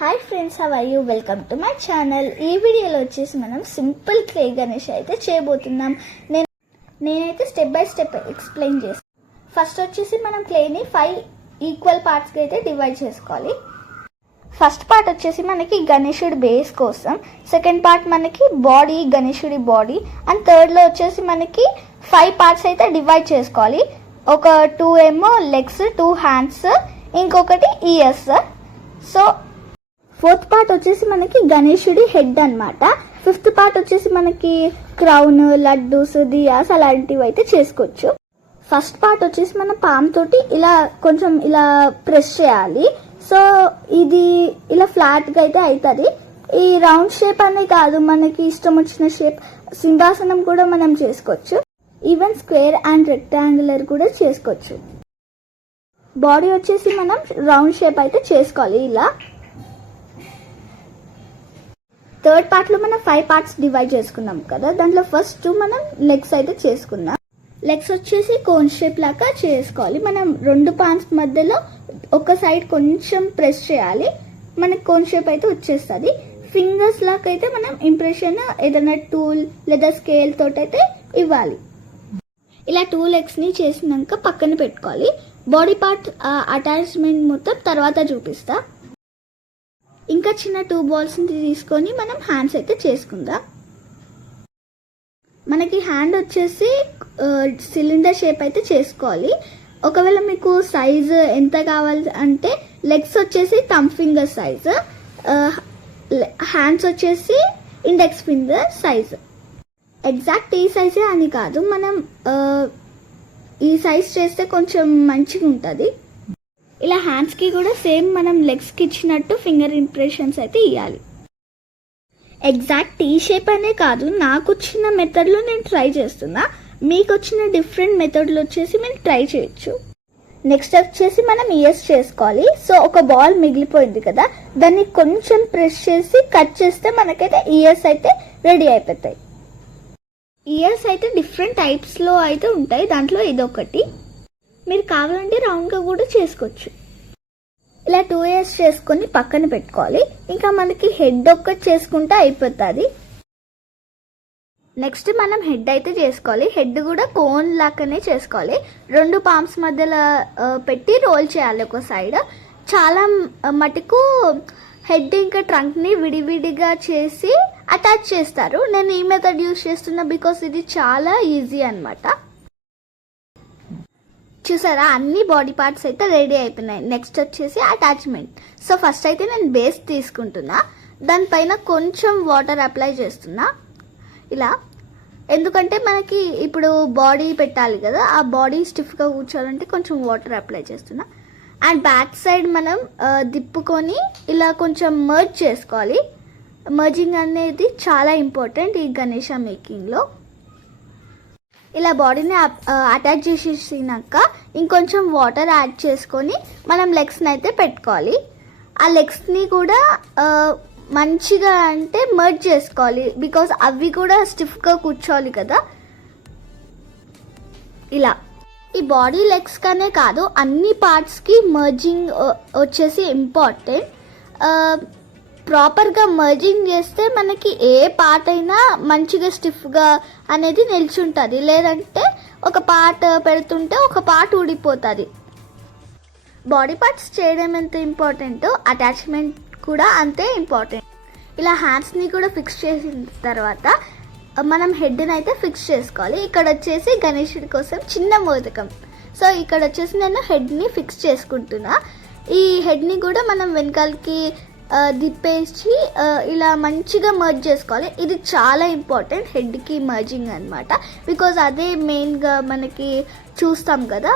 Hi friends, how are you? Welcome to my channel. ఈ వీడియోలో వచ్చేసి మనం సింపుల్ క్లే గణేష్ అయితే చేయబోతున్నాం. నేనైతే స్టెప్ బై స్టెప్ ఎక్స్ప్లెయిన్ చేస్తాను. ఫస్ట్ వచ్చేసి మనం క్లేని 5 ఈక్వల్ పార్ట్స్కి అయితే డివైడ్ చేసుకోవాలి. ఫస్ట్ పార్ట్ వచ్చేసి మనకి గణేశుడి బేస్ కోసం, సెకండ్ పార్ట్ మనకి బాడీ, గణేశుడి బాడీ, అండ్ థర్డ్లో వచ్చేసి మనకి 5 పార్ట్స్ అయితే డివైడ్ చేసుకోవాలి. ఒక 2 ఏమో లెగ్స్, 2 హ్యాండ్స్, ఇంకొకటి ఇయర్స్. సో ఫోర్త్ పార్ట్ వచ్చేసి మనకి గణేశుడి హెడ్ అన్నమాట. ఫిఫ్త్ పార్ట్ వచ్చేసి మనకి క్రౌన్, లడ్డూస్, దియాస్ అలాంటివి అయితే చేసుకోవచ్చు. ఫస్ట్ పార్ట్ వచ్చేసి మనం పామ్ తోటి ఇలా కొంచెం ఇలా ప్రెస్ చేయాలి. సో ఇది ఇలా ఫ్లాట్గా అయితే అవుతుంది. ఈ రౌండ్ షేప్ అనే కాదు, మనకి ఇష్టం వచ్చిన షేప్ సింహాసనం కూడా మనం చేసుకోవచ్చు. ఈవెన్ స్క్వేర్ అండ్ రెక్టాంగులర్ కూడా చేసుకోవచ్చు. బాడీ వచ్చేసి మనం రౌండ్ షేప్ అయితే చేసుకోవాలి. ఇలా థర్డ్ పార్ట్లో మనం 5 పార్ట్స్ డివైడ్ చేసుకున్నాం కదా, దాంట్లో ఫస్ట్ మనం లెగ్స్ అయితే చేసుకుందాం. లెగ్స్ వచ్చేసి కోన్ షేప్ లాగా చేసుకోవాలి. మనం 2 పార్ట్స్ మధ్యలో ఒక సైడ్ కొంచెం ప్రెస్ చేయాలి, మనకి కోన్ షేప్ అయితే వచ్చేస్తుంది. ఫింగర్స్ లాగా అయితే మనం ఇంప్రెషన్ ఏదైనా టూల్ లేదా స్కేల్ తోటి అయితే ఇవ్వాలి. ఇలా 2 లెగ్స్ని చేసినాక పక్కన పెట్టుకోవాలి. బాడీ పార్ట్ అటాచ్మెంట్ మొత్తం తర్వాత చూపిస్తా. ఇంకా చిన్న 2 బాల్స్ని తీసుకొని మనం హ్యాండ్స్ అయితే చేసుకుందాం. మనకి హ్యాండ్ వచ్చేసి సిలిండర్ షేప్ అయితే చేసుకోవాలి. ఒకవేళ మీకు సైజు ఎంత కావాలి అంటే లెగ్స్ వచ్చేసి థంబ్ ఫింగర్ సైజు, హ్యాండ్స్ వచ్చేసి ఇండెక్స్ ఫింగర్ సైజు. ఎగ్జాక్ట్ ఈ సైజే అని కాదు, మనం ఈ సైజ్ చేస్తే కొంచెం మంచిగా ఉంటుంది. ఇలా హ్యాండ్స్కి కూడా సేమ్ మనం లెగ్స్కి ఇచ్చినట్టు ఫింగర్ ఇంప్రెషన్స్ అయితే ఇవ్వాలి. ఎగ్జాక్ట్ ఈ షేప్ అనే కాదు, నాకు వచ్చిన మెథడ్లో నేను ట్రై చేస్తున్నా. మీకు వచ్చిన డిఫరెంట్ మెథడ్లు వచ్చేసి మీరు ట్రై చేయొచ్చు. నెక్స్ట్ వచ్చేసి మనం ఇయర్స్ చేసుకోవాలి. సో ఒక బాల్ మిగిలిపోయింది కదా, దాన్ని కొంచెం ప్రెస్ చేసి కట్ చేస్తే మనకైతే ఇయర్స్ అయితే రెడీ అయిపోతాయి. ఇయర్స్ అయితే డిఫరెంట్ టైప్స్లో అయితే ఉంటాయి, దాంట్లో ఇదొకటి. మీరు కావాలంటే రౌండ్గా కూడా చేసుకోవచ్చు. ఇలా 2 ఇయర్స్ చేసుకొని పక్కన పెట్టుకోవాలి. ఇంకా మనకి హెడ్ ఒక్కటి చేసుకుంటే అయిపోతుంది. నెక్స్ట్ మనం హెడ్ అయితే చేసుకోవాలి. హెడ్ కూడా కోన్ లాగానే చేసుకోవాలి. 2 పామ్స్ మధ్యలో పెట్టి రోల్ చేయాలి ఒక సైడ్. చాలా మటుకు హెడ్ ఇంకా ట్రంక్ని విడివిడిగా చేసి అటాచ్ చేస్తారు. నేను ఈ మెథడ్ యూజ్ చేస్తున్నా బికాస్ ఇది చాలా ఈజీ అన్నమాట. చూసారా, అన్ని బాడీ పార్ట్స్ అయితే రెడీ అయిపోయినాయి. నెక్స్ట్ వచ్చేసి అటాచ్మెంట్. సో ఫస్ట్ అయితే నేను బేస్ తీసుకుంటున్నా, దానిపైన కొంచెం వాటర్ అప్లై చేస్తున్నా ఇలా. ఎందుకంటే మనకి ఇప్పుడు బాడీ పెట్టాలి కదా, ఆ బాడీ స్టిఫ్గా కూర్చోాలంటే కొంచెం వాటర్ అప్లై చేస్తున్నా. అండ్ బ్యాక్ సైడ్ మనం దిప్పుకొని ఇలా కొంచెం మర్జ్ చేసుకోవాలి. మర్జింగ్ అనేది చాలా ఇంపార్టెంట్ ఈ గణేష మేకింగ్లో. ఇలా బాడీని అటాచ్ చేసేసినాక ఇంకొంచెం వాటర్ యాడ్ చేసుకొని మనం లెగ్స్ని అయితే పెట్టుకోవాలి. ఆ లెగ్స్ని కూడా మంచిగా అంటే మర్జ్ చేసుకోవాలి, బికాజ్ అవి కూడా స్టిఫ్గా కూర్చోవాలి కదా. ఇలా ఈ బాడీ లెగ్స్గానే కాదు, అన్ని పార్ట్స్కి మర్జింగ్ వచ్చేసి ఇంపార్టెంట్. ప్రాపర్గా మర్జింగ్ చేస్తే మనకి ఏ పార్ట్ అయినా మంచిగా స్టిఫ్గా అనేది నిల్చుంటుంది. లేదంటే ఒక పార్ట్ పెడుతుంటే ఒక పార్ట్ ఊడిపోతుంది. బాడీ పార్ట్స్ చేయడం ఎంత ఇంపార్టెంటో అటాచ్మెంట్ కూడా అంతే ఇంపార్టెంట్. ఇలా హ్యాండ్స్ని కూడా ఫిక్స్ చేసిన తర్వాత మనం హెడ్ని అయితే ఫిక్స్ చేసుకోవాలి. ఇక్కడ వచ్చేసి గణేశుడి కోసం చిన్న మోదకం. సో ఇక్కడ వచ్చేసి నేను హెడ్ని ఫిక్స్ చేసుకుంటున్నా. ఈ హెడ్ని కూడా మనం వెనకాలకి దిప్పేసి ఇలా మంచిగా మర్జ్ చేసుకోవాలి. ఇది చాలా ఇంపార్టెంట్, హెడ్కి మర్జింగ్ అనమాట. బికాజ్ అదే మెయిన్గా మనకి చూస్తాం కదా,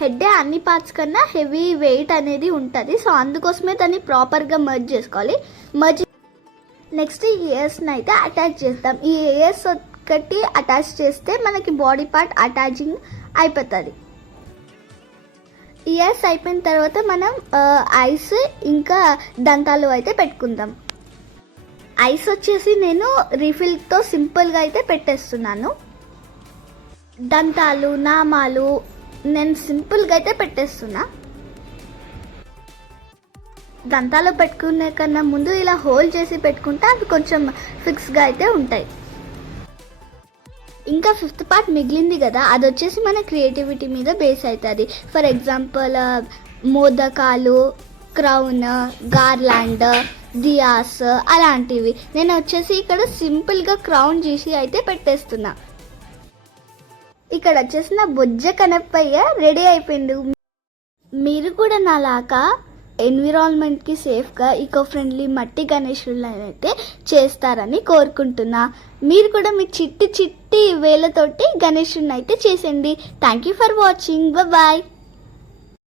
హెడ్ అన్ని పార్ట్స్ కన్నా హెవీ వెయిట్ అనేది ఉంటుంది. సో అందుకోసమే దాన్ని ప్రాపర్గా మర్జ్ చేసుకోవాలి. నెక్స్ట్ ఈ ఇయర్స్ని అయితే అటాచ్ చేస్తాం. ఈ ఇయర్స్ ఒకటి అటాచ్ చేస్తే మనకి బాడీ పార్ట్ అటాచింగ్ అయిపోతుంది. ఇయర్స్ అయిపోయిన తర్వాత మనం ఐస్ ఇంకా దంతాలు అయితే పెట్టుకుందాం. ఐస్ వచ్చేసి నేను రీఫిల్తో సింపుల్గా అయితే పెట్టేస్తున్నాను. దంతాలు, నామాలు నేను సింపుల్గా అయితే పెట్టేస్తున్నా. దంతాలో పెట్టుకునే కన్నా ముందు ఇలా హోల్ చేసి పెట్టుకుంటే అవి కొంచెం ఫిక్స్గా అయితే ఉంటాయి. ఇంకా ఫిఫ్త్ పార్ట్ మిగిలింది కదా, అది వచ్చేసి మన క్రియేటివిటీ మీద బేస్ అవుతుంది. ఫర్ ఎగ్జాంపుల్ మోదకాలు, క్రౌన్, గార్లాండ్, దియాస్ అలాంటివి. నేను వచ్చేసి ఇక్కడ సింపుల్గా క్రౌన్ చేసి అయితే పెట్టేస్తున్నా. ఇక్కడ వచ్చేసి నా బొజ్జ కనపయ్య రెడీ అయిపోయింది. మీరు కూడా నాలాగా ఎన్విరాన్మెంట్కి సేఫ్గా ఈకో ఫ్రెండ్లీ మట్టి గణేశులను అయితే చేస్తారని కోరుకుంటున్నా. మీరు కూడా మీ చిట్టి వేలతోటి గణేశుని అయితే చేసేయండి. Thank you for watching. Bye.